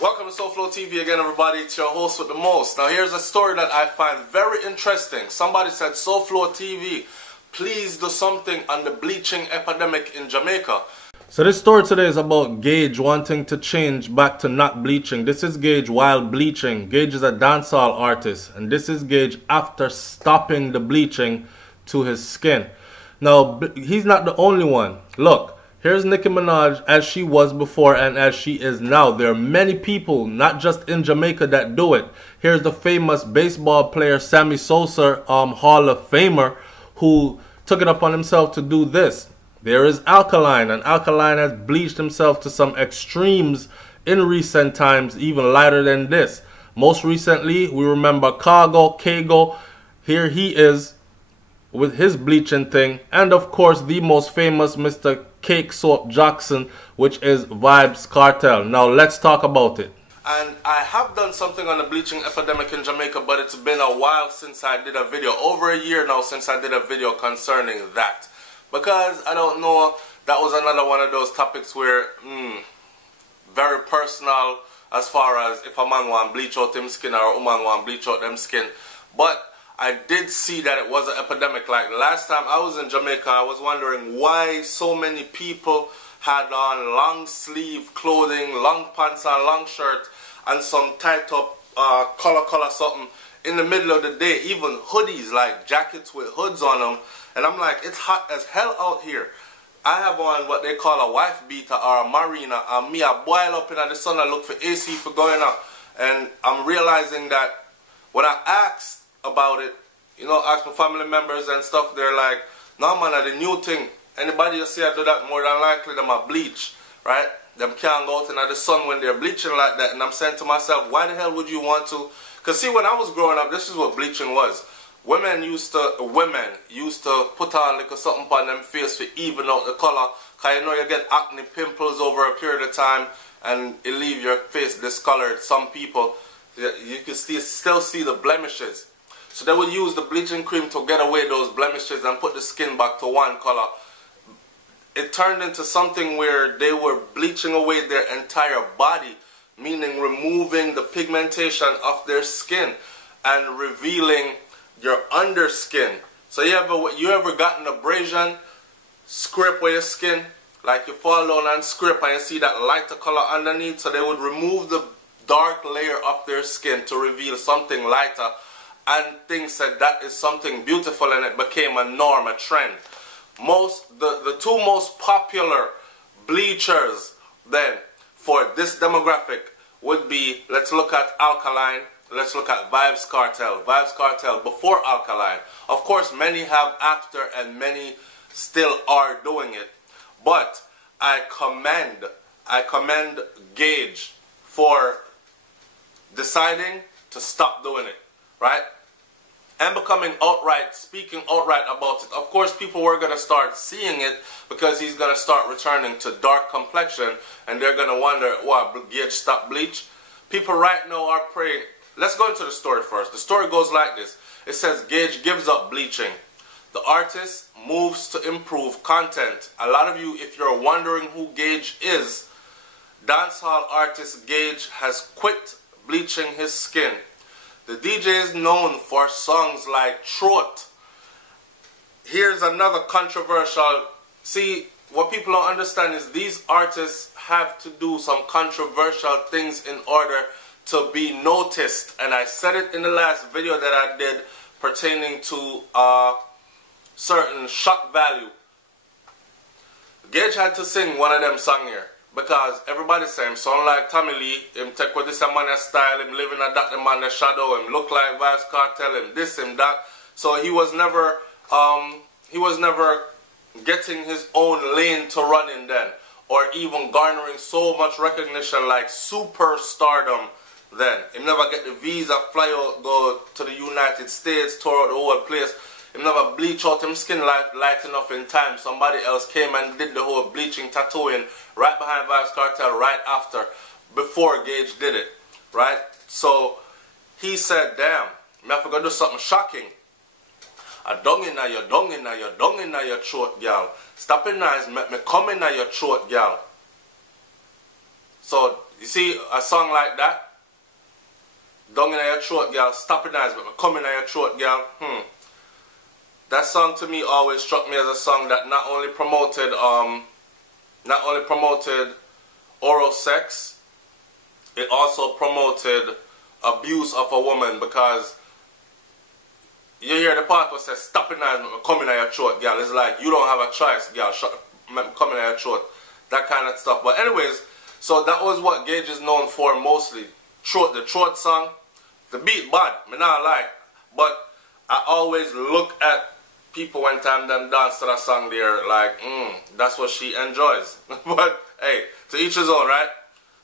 Welcome to SouFLoTV again, everybody. It's your host with the most. Now here's a story that I find very interesting. Somebody said, SouFLoTV, please do something on the bleaching epidemic in Jamaica. So this story today is about Gage wanting to change back to not bleaching. This is Gage while bleaching. Gage is a dancehall artist, and this is Gage after stopping the bleaching to his skin. Now, he's not the only one. Look. Here's Nicki Minaj as she was before and as she is now. There are many people, not just in Jamaica, that do it. Here's the famous baseball player Sammy Sosa, Hall of Famer, who took it upon himself to do this. There is Alkaline, and Alkaline has bleached himself to some extremes in recent times, even lighter than this. Most recently, we remember Kago. Here he is with his bleaching thing, and of course the most famous Mr. Cake Soap Jackson, which is Vybz Kartel. Now let's talk about it. And I have done something on the bleaching epidemic in Jamaica, but it's been a while since I did a video, over a year now since I did a video concerning that, because I don't know, that was another one of those topics where very personal, as far as if a man want bleach out him skin or a woman want bleach out them skin. But I did see that it was an epidemic. Like last time I was in Jamaica, I was wondering why so many people had on long sleeve clothing, long pants and long shirt, and some tight up color something in the middle of the day. Even hoodies, like jackets with hoods on them. And I'm like, it's hot as hell out here. I have on what they call a wife beater or a marina, and me I boil up in the sun. I look for AC for going up, and I'm realizing that when I asked about it, you know, ask my family members and stuff, they're like, no man, the new thing, anybody you see I do that, more than likely them a bleach, right? Them can't go out in the sun when they're bleaching like that. And I'm saying to myself, why the hell would you want to? Because see, when I was growing up, this is what bleaching was. Women used to put on like something on them face to even out the color, because you know you get acne, pimples over a period of time, and it leave your face discolored. Some people, you can still see the blemishes. So they would use the bleaching cream to get away those blemishes and put the skin back to one color. It turned into something where they were bleaching away their entire body, meaning removing the pigmentation of their skin and revealing your underskin. So you ever gotten abrasion, scrape where your skin, like you fall down and scrape and you see that lighter color underneath? So they would remove the dark layer of their skin to reveal something lighter, and things said that is something beautiful, and it became a norm, a trend. The two most popular bleachers then for this demographic would be, let's look at Alkaline, let's look at Vybz Kartel. Vybz Kartel before Alkaline. Of course, many have after, and many still are doing it. But I commend Gage for deciding to stop doing it, right? And becoming speaking outright about it. Of course, people were going to start seeing it because he's going to start returning to dark complexion, and they're going to wonder, why Gage stopped bleach? People right now are praying. Let's go into the story first. The story goes like this. It says Gage gives up bleaching. The artist moves to improve content. A lot of you, if you're wondering who Gage is, dancehall artist Gage has quit bleaching his skin. The DJ is known for songs like Throat. Here's another controversial. See, what people don't understand is these artists have to do some controversial things in order to be noticed. And I said it in the last video that I did pertaining to certain shock value. Gage had to sing one of them songs here, because everybody say him sound like Tommy Lee, him take with this man style, him living at that man shadow, him look like Vybz Kartel, him this, him that. So he was never getting his own lane to run in then, or even garnering so much recognition like superstardom then. Him never get the visa, fly out, go to the United States, tour out the whole place. Him never bleach out him skin light enough in time. Somebody else came and did the whole bleaching, tattooing right behind Vybz Kartel right after, before Gage did it, right? So he said, damn, me have to go do something shocking. A dung inna your throat, gal. Stop it nice, make me come inna your throat, gal. So You see a song like that? Down in your throat, girl. Stop it nice, but come in your throat, girl. That song to me always struck me as a song that not only promoted oral sex, it also promoted abuse of a woman, because you hear the part where it says stop it nice, but come in your throat, girl. It's like you don't have a choice, girl. Come in your throat. That kind of stuff. But anyways, so that was what Gage is known for mostly. The throat song. The beat bad, me not lie. But I always look at people when time them dance to that song there like, that's what she enjoys. But hey, to each his own, right?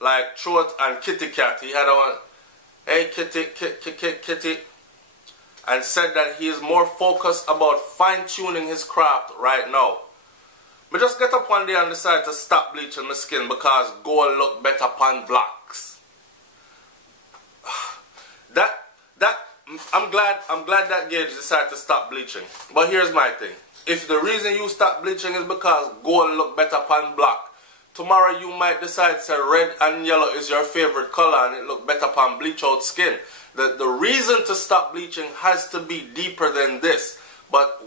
Like Throat and Kitty Cat. He had one, hey kitty, kitty. And said that he is more focused about fine-tuning his craft right now. Me just get up one day and decide to stop bleaching my skin because gold look better upon blacks. I'm glad that Gage decided to stop bleaching. But here's my thing. If the reason you stop bleaching is because gold look better upon black, tomorrow you might decide say red and yellow is your favorite color and it look better upon bleach out skin. The reason to stop bleaching has to be deeper than this. But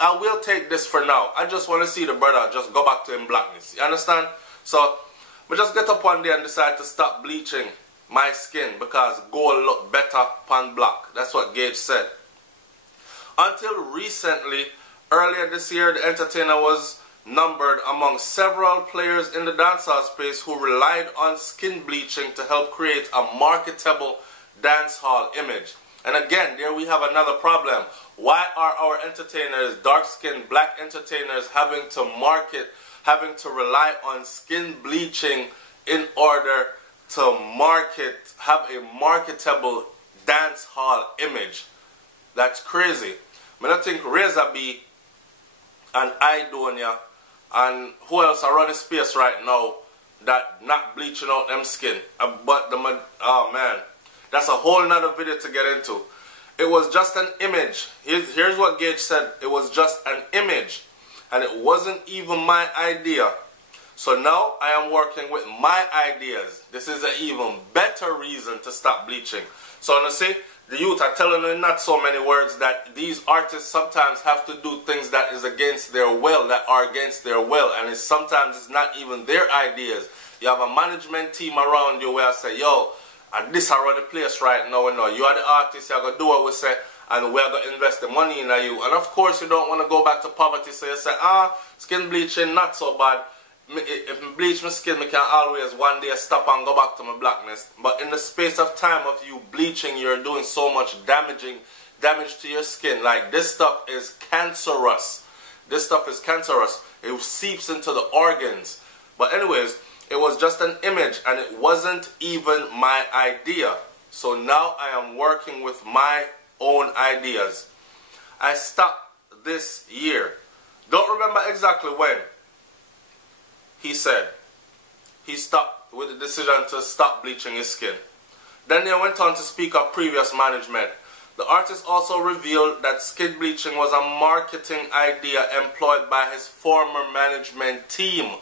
I will take this for now. I just want to see the brother just go back to him blackness. You understand? So, we just get up one day and decide to stop bleaching my skin because gold look better upon black. That's what Gage said. Until recently, earlier this year, the entertainer was numbered among several players in the dancehall space who relied on skin bleaching to help create a marketable dancehall image. And again, there we have another problem. Why are our entertainers, dark-skinned black entertainers, having to rely on skin bleaching in order to have a marketable dance hall image? That's crazy. I think Razor B and Idonia and who else are running space right now that not bleaching out them skin. Oh man, that's a whole nother video to get into. It was just an image. Here's what Gage said. It was just an image and it wasn't even my idea. So now I am working with my ideas. This is an even better reason to stop bleaching. So you see, the youth are telling you in not so many words that these artists sometimes have to do things that is against their will, that are against their will. And sometimes it's not even their ideas. You have a management team around you where I say, yo, and this I run the place right now. You are the artist, you're going to do what we say, and we're going to invest the money in you. And of course you don't want to go back to poverty, so you say, skin bleaching, not so bad. If I bleach my skin, I can always one day stop and go back to my blackness. But in the space of time of you bleaching, you're doing so much damage to your skin. Like this stuff is cancerous. This stuff is cancerous. It seeps into the organs. But anyways, it was just an image and it wasn't even my idea. So now I am working with my own ideas. I stopped this year. Don't remember exactly when. He said he stopped with the decision to stop bleaching his skin. Then he went on to speak of previous management. The artist also revealed that skin bleaching was a marketing idea employed by his former management team.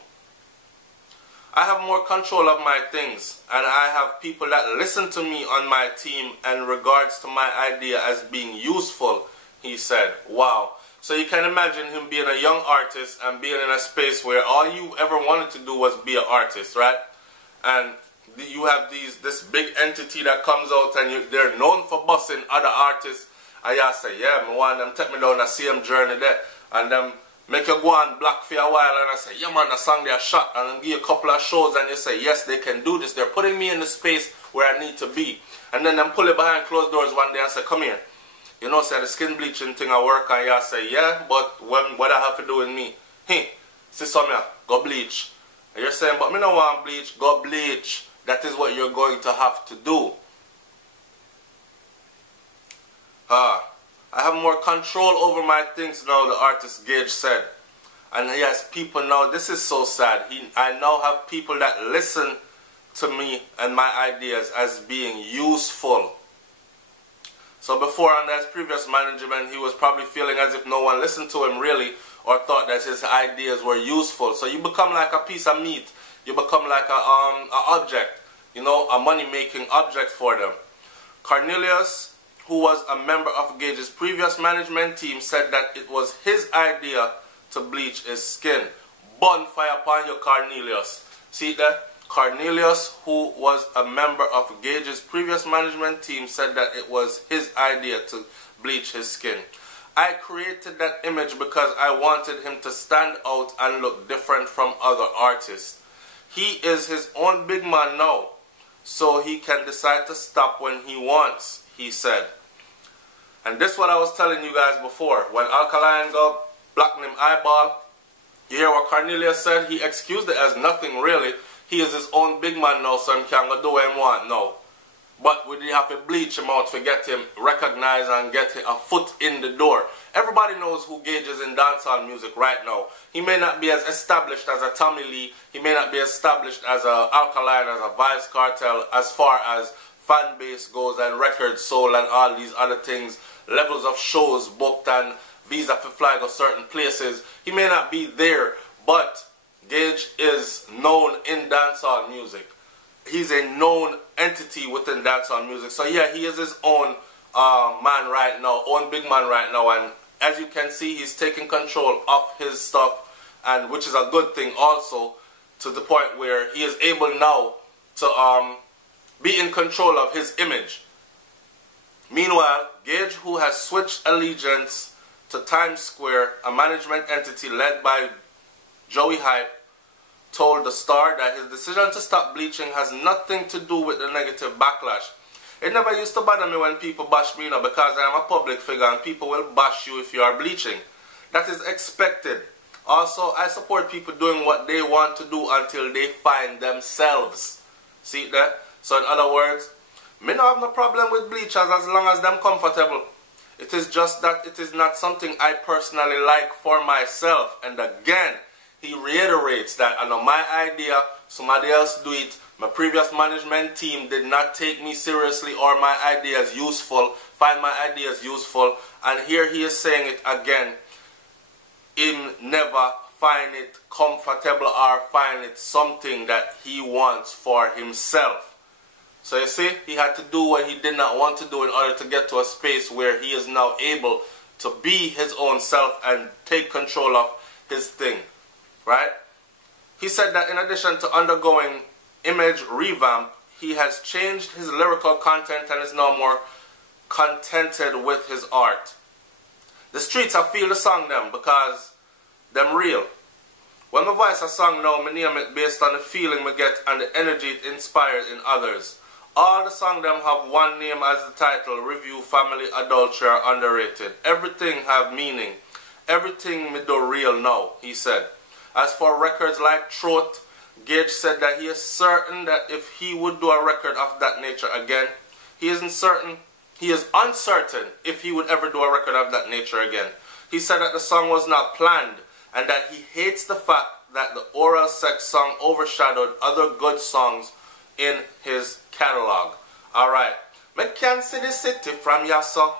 I have more control of my things, and I have people that listen to me on my team in regards to my idea as being useful, he said. Wow. So you can imagine him being a young artist and being in a space where all you ever wanted to do was be an artist, right? And you have this big entity that comes out and they're known for busing other artists. And you say, yeah, I want them take me down the same journey there. And them make you go on black for a while and I say, yeah man, the song they shot. And then give you a couple of shows and you say, yes, they can do this. They're putting me in the space where I need to be. And then them pull it behind closed doors one day and say, come here. You know, say the skin bleaching thing I work on, you say, yeah, but what I have to do with me? Hey, see some here, go bleach. And you're saying, but me no want bleach, go bleach. That is what you're going to have to do. I have more control over my things now, the artist Gage said. And he has people now, this is so sad. I now have people that listen to me and my ideas as being useful. So before, under his previous management, he was probably feeling as if no one listened to him really or thought that his ideas were useful. So you become like a piece of meat. You become like an object a money-making object for them. Cornelius, who was a member of Gage's previous management team, said that it was his idea to bleach his skin. Bonfire upon you, Cornelius. See that? Cornelius, who was a member of Gage's previous management team, said that it was his idea to bleach his skin. I created that image because I wanted him to stand out and look different from other artists. He is his own big man now, so he can decide to stop when he wants, he said. And this is what I was telling you guys before. When Alkaline go blacking him eyeball, you hear what Cornelius said? He excused it as nothing really. He is his own big man now, so he can go do what he want now. But we didn't have to bleach him out to get him recognized and get a foot in the door. Everybody knows who Gage is in dancehall music right now. He may not be as established as a Tommy Lee. He may not be established as a Alkaline, as a Vybz Kartel, as far as fan base goes and records sold and all these other things, levels of shows booked and visa for fly to certain places. He may not be there, but Gage is known in dancehall music. He's a known entity within dancehall music. So yeah, he is his own man right now, own big man right now. And as you can see, he's taking control of his stuff, and which is a good thing also, to the point where he is able now to be in control of his image. Meanwhile, Gage, who has switched allegiance to Times Square, a management entity led by Joey Hype, told the Star that his decision to stop bleaching has nothing to do with the negative backlash. It never used to bother me when people bash me, because I am a public figure and people will bash you if you are bleaching. That is expected. Also, I support people doing what they want to do until they find themselves. See that? So in other words, me no have no problem with bleachers as long as them comfortable. It is just that it is not something I personally like for myself. And again, he reiterates that I know my idea, somebody else do it. My previous management team did not take me seriously or my ideas useful, find my ideas useful. And here he is saying it again. Him never find it comfortable or find it something that he wants for himself. So you see, he had to do what he did not want to do in order to get to a space where he is now able to be his own self and take control of his thing. Right? He said that in addition to undergoing image revamp, he has changed his lyrical content and is now more contented with his art. The streets, I feel the song them because them real. When my voice a song now, me name it based on the feeling me get and the energy it inspires in others. All the song them have one name as the title, Review, Family, Adultery, or Underrated. Everything have meaning. Everything me do real now, he said. As for records like Throat, Gage said that he is certain that if he would do a record of that nature again, he is uncertain if he would ever do a record of that nature again. He said that the song was not planned and that he hates the fact that the oral sex song overshadowed other good songs in his catalog. Alright, me can see the city from Yasso.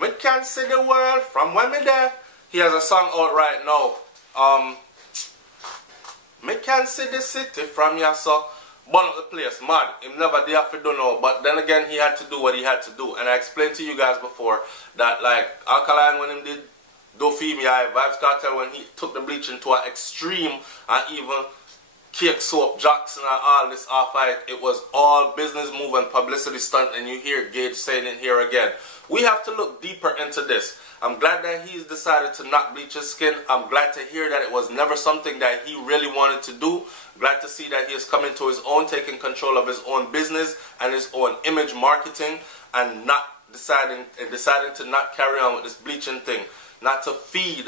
Me can see the world from when me there. He has a song out right now. Me can see the city from Yasso. Burn up the place, mad. Him never did have to do no. But then again, he had to do what he had to do. And I explained to you guys before that, like, Alkaline when him did Do Feel Me, Vybz Kartel when he took the bleaching to an extreme, and even Cake Soap, Jackson and all this off it was all business move and publicity stunt, and you hear Gage saying it here again. We have to look deeper into this. I'm glad that he's decided to not bleach his skin. I'm glad to hear that it was never something that he really wanted to do. Glad to see that he is coming to his own, taking control of his own business and his own image marketing, and not deciding to not carry on with this bleaching thing, not to feed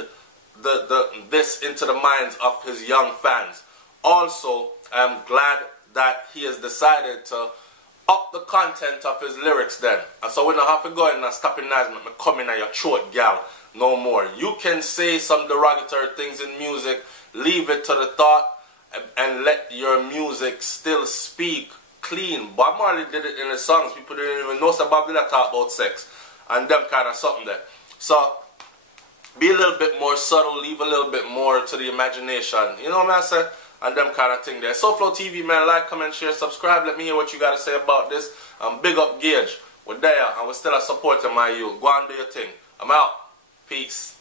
this into the minds of his young fans. Also, I'm glad that he has decided to up the content of his lyrics then. And so we don't have to go in and stop in nice, me come in at your throat, gal. No more. You can say some derogatory things in music, leave it to the thought, and let your music still speak clean. Bob Marley did it in his songs. People didn't even know so Bob Dylan talk about sex and them kind of something there. So be a little bit more subtle, leave a little bit more to the imagination. You know what I say? and them kind of thing there. SouFLoTV, man, like, comment, share, subscribe. Let me hear what you got to say about this. Big up Gage. We're there, and we're still supporting my youth. Go and do your thing. I'm out. Peace.